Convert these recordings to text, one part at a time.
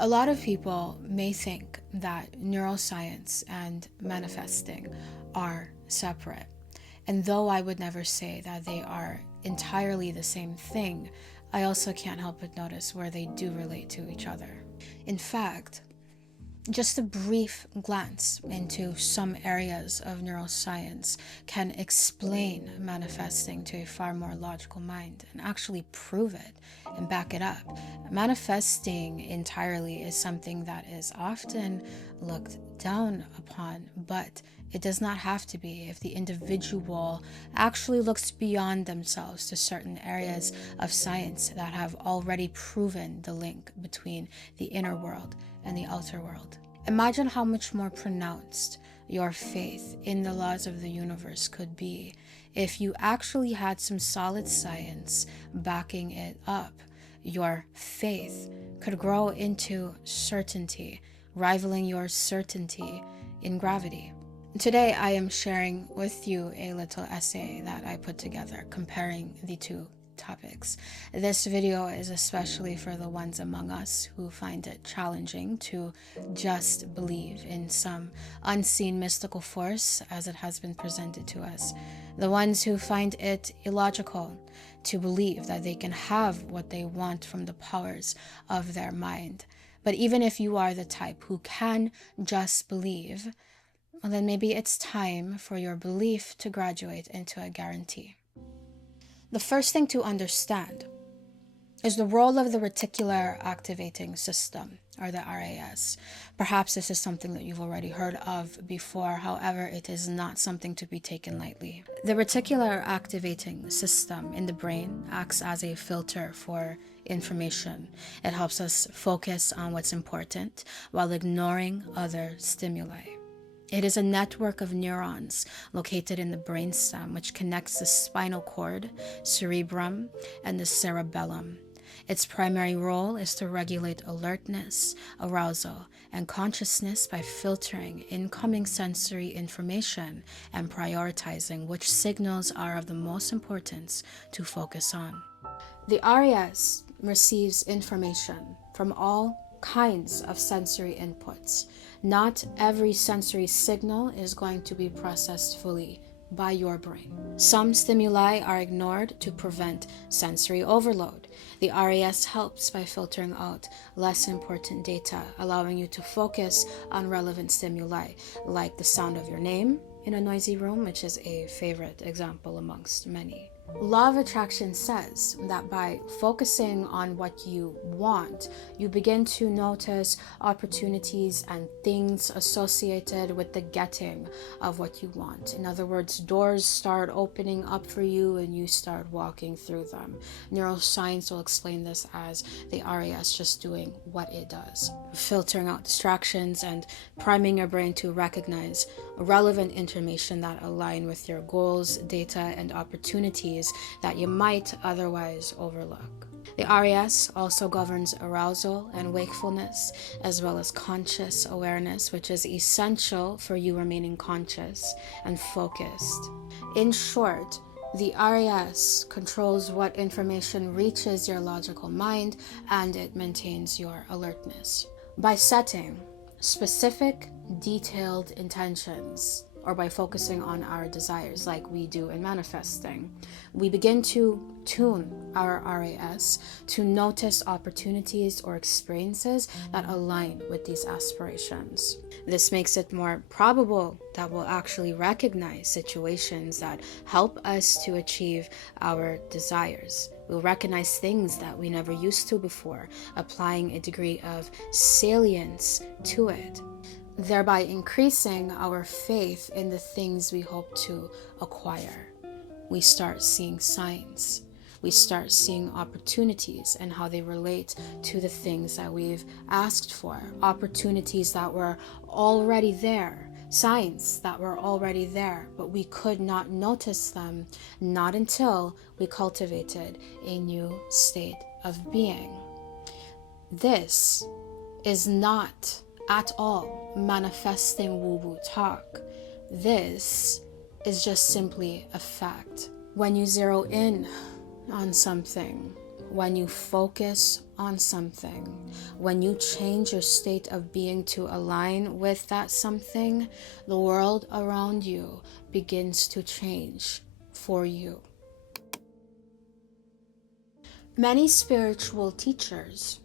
A lot of people may think that neuroscience and manifesting are separate. And though I would never say that they are entirely the same thing, I also can't help but notice where they do relate to each other. In fact, just a brief glance into some areas of neuroscience can explain manifesting to a far more logical mind and actually prove it and back it up. Manifesting entirely is something that is often looked down upon, but it does not have to be if the individual actually looks beyond themselves to certain areas of science that have already proven the link between the inner world and the outer world. Imagine how much more pronounced your faith in the laws of the universe could be if you actually had some solid science backing it up. Your faith could grow into certainty, rivaling your certainty in gravity. Today, I am sharing with you a little essay that I put together comparing the two topics. This video is especially for the ones among us who find it challenging to just believe in some unseen mystical force as it has been presented to us. The ones who find it illogical to believe that they can have what they want from the powers of their mind. But even if you are the type who can just believe, well, then maybe it's time for your belief to graduate into a guarantee. The first thing to understand is the role of the reticular activating system, or the RAS. Perhaps this is something that you've already heard of before, however, it is not something to be taken lightly. The reticular activating system in the brain acts as a filter for information. It helps us focus on what's important while ignoring other stimuli. It is a network of neurons located in the brainstem, which connects the spinal cord, cerebrum, and the cerebellum. Its primary role is to regulate alertness, arousal, and consciousness by filtering incoming sensory information and prioritizing which signals are of the most importance to focus on. The RAS receives information from all kinds of sensory inputs. Not every sensory signal is going to be processed fully by your brain. Some stimuli are ignored to prevent sensory overload. The RAS helps by filtering out less important data, allowing you to focus on relevant stimuli, like the sound of your name in a noisy room, which is a favorite example amongst many. Law of attraction says that by focusing on what you want, you begin to notice opportunities and things associated with the getting of what you want. In other words, doors start opening up for you and you start walking through them. Neuroscience will explain this as the RAS just doing what it does, filtering out distractions and priming your brain to recognize relevant information that align with your goals, data, and opportunities that you might otherwise overlook. The RAS also governs arousal and wakefulness, as well as conscious awareness, which is essential for you remaining conscious and focused. In short, the RAS controls what information reaches your logical mind, and it maintains your alertness. By setting specific, detailed intentions, or by focusing on our desires like we do in manifesting, we begin to tune our RAS to notice opportunities or experiences that align with these aspirations. This makes it more probable that we'll actually recognize situations that help us to achieve our desires. We'll recognize things that we never used to before, applying a degree of salience to it, thereby increasing our faith in the things we hope to acquire. We start seeing signs. We start seeing opportunities and how they relate to the things that we've asked for, opportunities that were already there, signs that were already there, but we could not notice them, not until we cultivated a new state of being. This is not at all manifesting woo-woo talk. This is just simply a fact. When you zero in on something, when you focus on something, when you change your state of being to align with that something, the world around you begins to change for you. Many spiritual teachers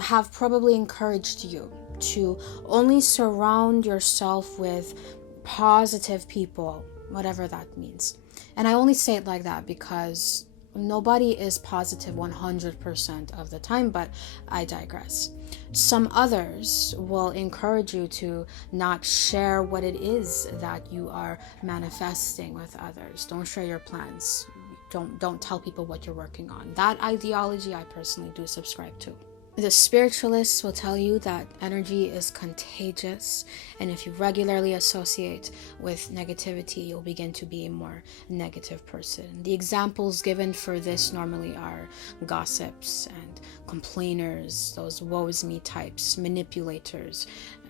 have probably encouraged you to only surround yourself with positive people, whatever that means. And I only say it like that because nobody is positive 100% of the time, but I digress. Some others will encourage you to not share what it is that you are manifesting with others. Don't share your plans. Don't tell people what you're working on. That ideology I personally do subscribe to. The spiritualists will tell you that energy is contagious, and if you regularly associate with negativity, you'll begin to be a more negative person. The examples given for this normally are gossips and complainers, those woe is me types, manipulators.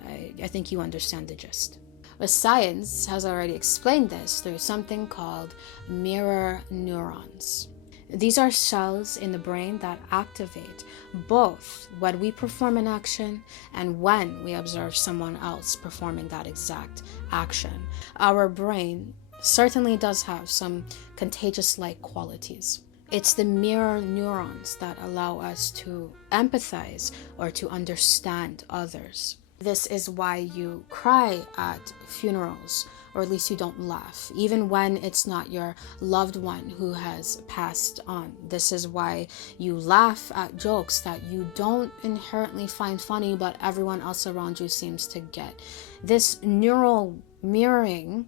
I think you understand the gist. But science has already explained this through something called mirror neurons. These are cells in the brain that activate both when we perform an action and when we observe someone else performing that exact action. Our brain certainly does have some contagious-like qualities. It's the mirror neurons that allow us to empathize or to understand others. This is why you cry at funerals, or at least you don't laugh, even when it's not your loved one who has passed on. This is why you laugh at jokes that you don't inherently find funny, but everyone else around you seems to get. This neural mirroring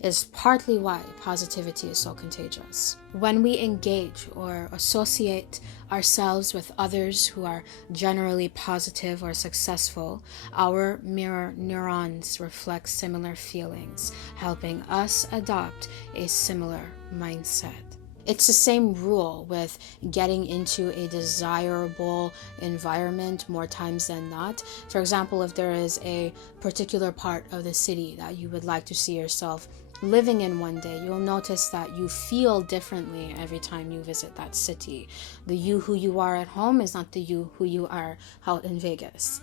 is partly why positivity is so contagious. When we engage or associate ourselves with others who are generally positive or successful, our mirror neurons reflect similar feelings, helping us adopt a similar mindset. It's the same rule with getting into a desirable environment more times than not. For example, if there is a particular part of the city that you would like to see yourself living in one day, you'll notice that you feel differently every time you visit that city. The you who you are at home is not the you who you are out in Vegas.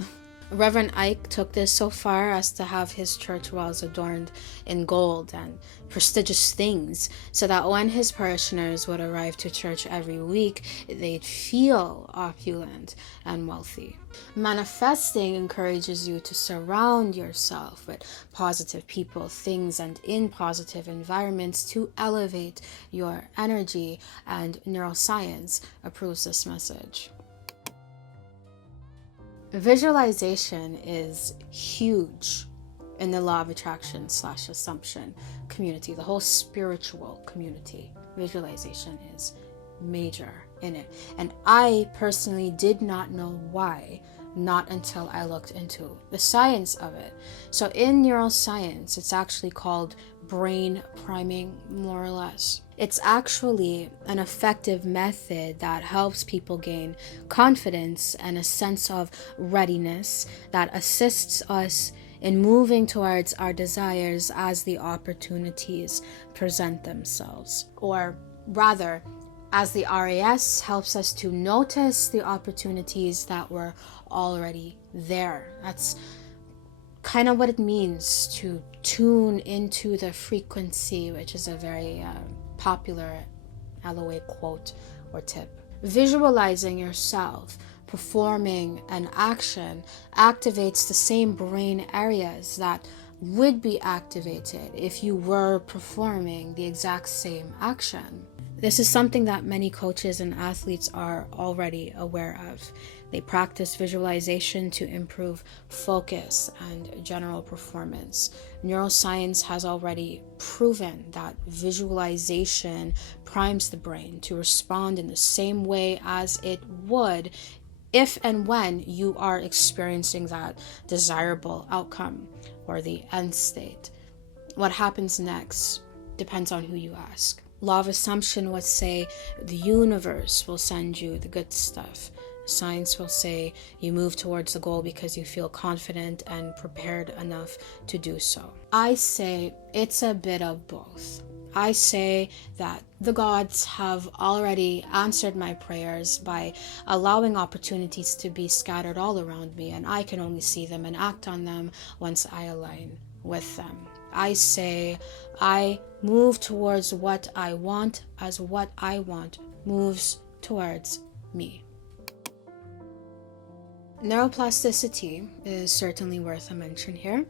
Reverend Ike took this so far as to have his church walls adorned in gold and prestigious things, so that when his parishioners would arrive to church every week, they'd feel opulent and wealthy. Manifesting encourages you to surround yourself with positive people, things, and in positive environments to elevate your energy, and neuroscience approves this message. Visualization is huge in the law of attraction / assumption community, the whole spiritual community. Visualization is major in it. And I personally did not know why, not until I looked into the science of it. So in neuroscience, it's actually called brain priming, more or less. It's actually an effective method that helps people gain confidence and a sense of readiness that assists us in moving towards our desires as the opportunities present themselves. Or rather, as the RAS helps us to notice the opportunities that were already there. That's kind of what it means to tune into the frequency, which is a very popular LOA quote or tip. Visualizing yourself performing an action activates the same brain areas that would be activated if you were performing the exact same action. This is something that many coaches and athletes are already aware of. They practice visualization to improve focus and general performance. Neuroscience has already proven that visualization primes the brain to respond in the same way as it would if and when you are experiencing that desirable outcome or the end state. What happens next depends on who you ask. Law of assumption would say the universe will send you the good stuff. Science will say you move towards the goal because you feel confident and prepared enough to do so. I say it's a bit of both. I say that the gods have already answered my prayers by allowing opportunities to be scattered all around me, and I can only see them and act on them once I align with them. I say I move towards what I want as what I want moves towards me. Neuroplasticity is certainly worth a mention here.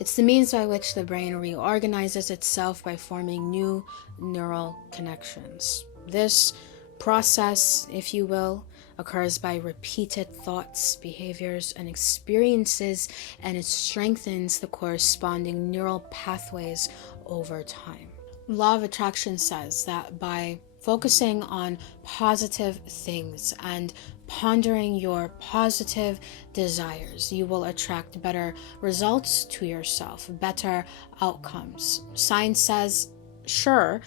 It's the means by which the brain reorganizes itself by forming new neural connections. This process, if you will, occurs by repeated thoughts, behaviors, and experiences, and it strengthens the corresponding neural pathways over time. Law of attraction says that by focusing on positive things and pondering your positive desires, you will attract better results to yourself, better outcomes. Science says, sure,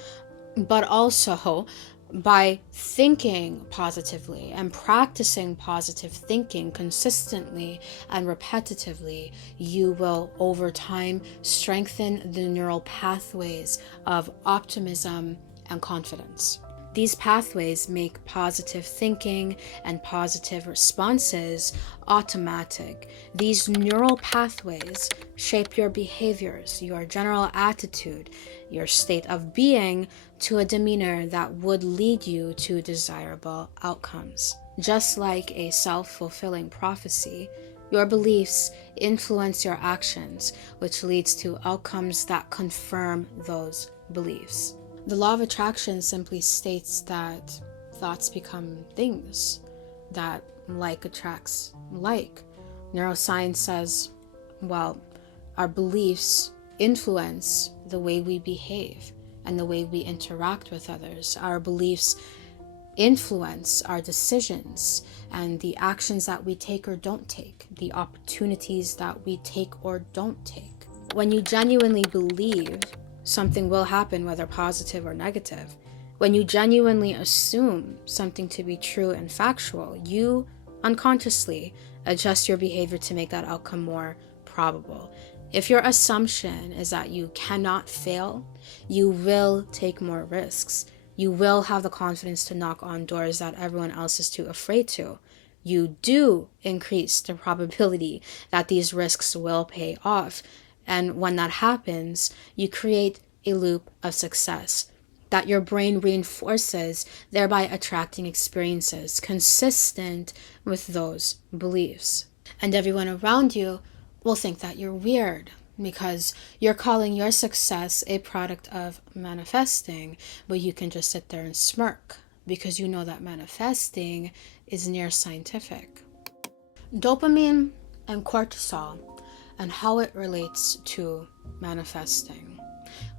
but also by thinking positively and practicing positive thinking consistently and repetitively, you will over time strengthen the neural pathways of optimism and confidence. These pathways make positive thinking and positive responses automatic. These neural pathways shape your behaviors, your general attitude, your state of being to a demeanor that would lead you to desirable outcomes. Just like a self-fulfilling prophecy, your beliefs influence your actions, which leads to outcomes that confirm those beliefs. The law of attraction simply states that thoughts become things, that like attracts like. Neuroscience says, well, our beliefs influence the way we behave and the way we interact with others. Our beliefs influence our decisions and the actions that we take or don't take, the opportunities that we take or don't take. When you genuinely believe something will happen, whether positive or negative, when you genuinely assume something to be true and factual, you unconsciously adjust your behavior to make that outcome more probable. If your assumption is that you cannot fail, you will take more risks. You will have the confidence to knock on doors that everyone else is too afraid to. You do increase the probability that these risks will pay off. And when that happens, you create a loop of success that your brain reinforces, thereby attracting experiences consistent with those beliefs. And everyone around you will think that you're weird because you're calling your success a product of manifesting, but you can just sit there and smirk because you know that manifesting is near scientific. Dopamine and cortisol and how it relates to manifesting.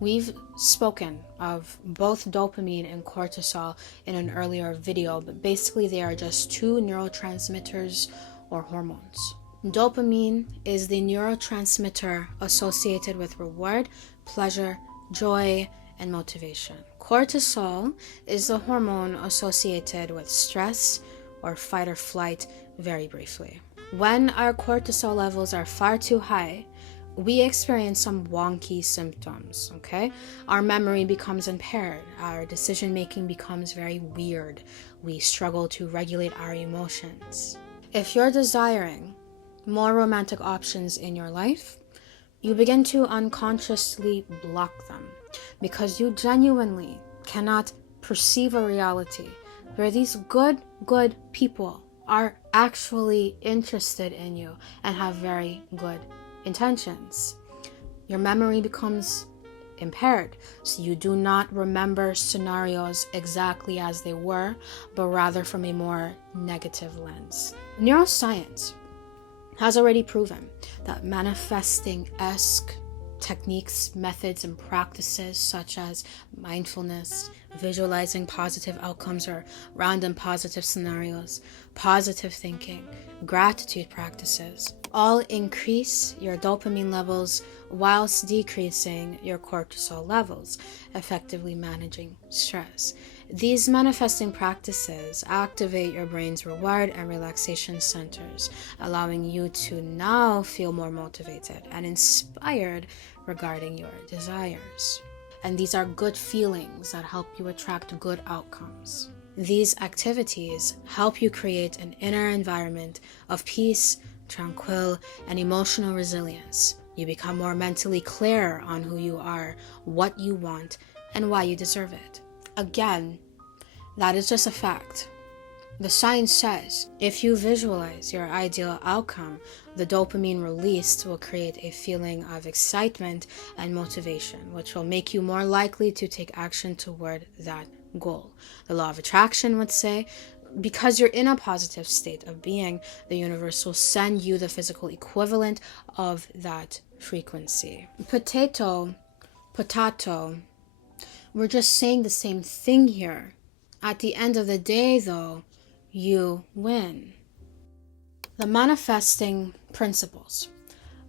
We've spoken of both dopamine and cortisol in an earlier video, but basically they are just two neurotransmitters or hormones. Dopamine is the neurotransmitter associated with reward, pleasure, joy, and motivation. Cortisol is the hormone associated with stress or fight or flight, very briefly. When our cortisol levels are far too high, we experience some wonky symptoms, okay? Our memory becomes impaired. Our decision-making becomes very weird. We struggle to regulate our emotions. If you're desiring more romantic options in your life, you begin to unconsciously block them because you genuinely cannot perceive a reality where these good people are actually interested in you and have very good intentions. Your memory becomes impaired, so you do not remember scenarios exactly as they were, but rather from a more negative lens. Neuroscience has already proven that manifesting-esque techniques, methods, and practices such as mindfulness, visualizing positive outcomes or random positive scenarios, positive thinking, gratitude practices, all increase your dopamine levels whilst decreasing your cortisol levels, effectively managing stress. These manifesting practices activate your brain's reward and relaxation centers, allowing you to now feel more motivated and inspired regarding your desires. and these are good feelings that help you attract good outcomes. These activities help you create an inner environment of peace, tranquil, and emotional resilience. You become more mentally clear on who you are, what you want, and why you deserve it. Again, that is just a fact. The science says if you visualize your ideal outcome, the dopamine released will create a feeling of excitement and motivation, which will make you more likely to take action toward that goal. The law of attraction would say, because you're in a positive state of being, the universe will send you the physical equivalent of that frequency. Potato, we're just saying the same thing here. At the end of the day, though, you win. The manifesting principles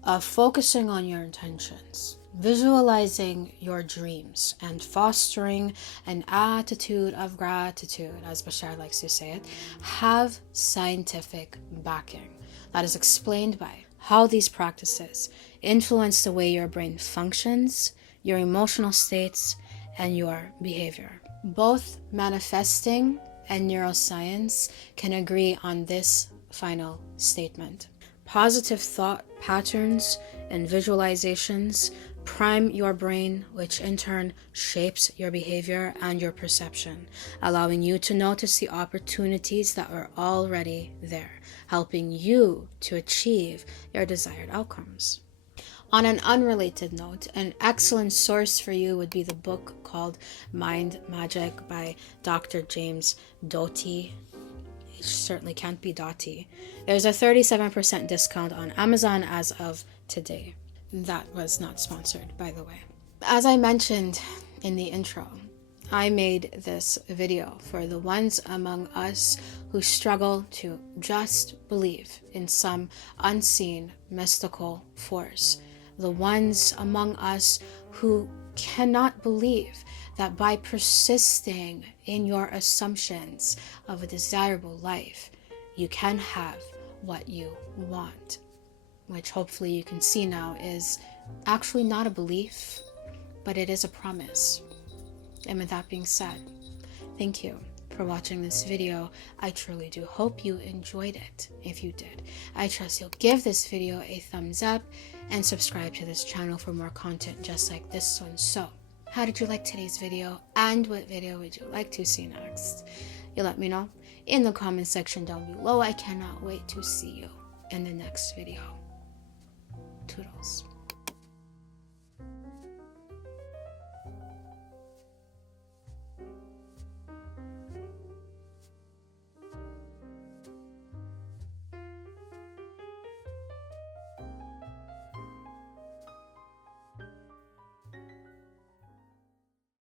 of focusing on your intentions, visualizing your dreams, and fostering an attitude of gratitude, as Bashar likes to say it, have scientific backing. That is explained by how these practices influence the way your brain functions, your emotional states, and your behavior. Both manifesting and neuroscience can agree on this final statement. Positive thought patterns and visualizations prime your brain, which in turn shapes your behavior and your perception, allowing you to notice the opportunities that are already there, helping you to achieve your desired outcomes. On an unrelated note, an excellent source for you would be the book called Mind Magic by Dr. James Doty. It certainly can't be Doty. There's a 37% discount on Amazon as of today. That was not sponsored, by the way. As I mentioned in the intro, I made this video for the ones among us who struggle to just believe in some unseen mystical force. The ones among us who cannot believe that by persisting in your assumptions of a desirable life, you can have what you want, which hopefully you can see now is actually not a belief, but it is a promise. And with that being said, thank you for watching this video. I truly do hope you enjoyed it. If you did, I trust you'll give this video a thumbs up and subscribe to this channel for more content just like this one. So, how did you like today's video, and what video would you like to see next? You let me know in the comment section down below. I cannot wait to see you in the next video. Toodles.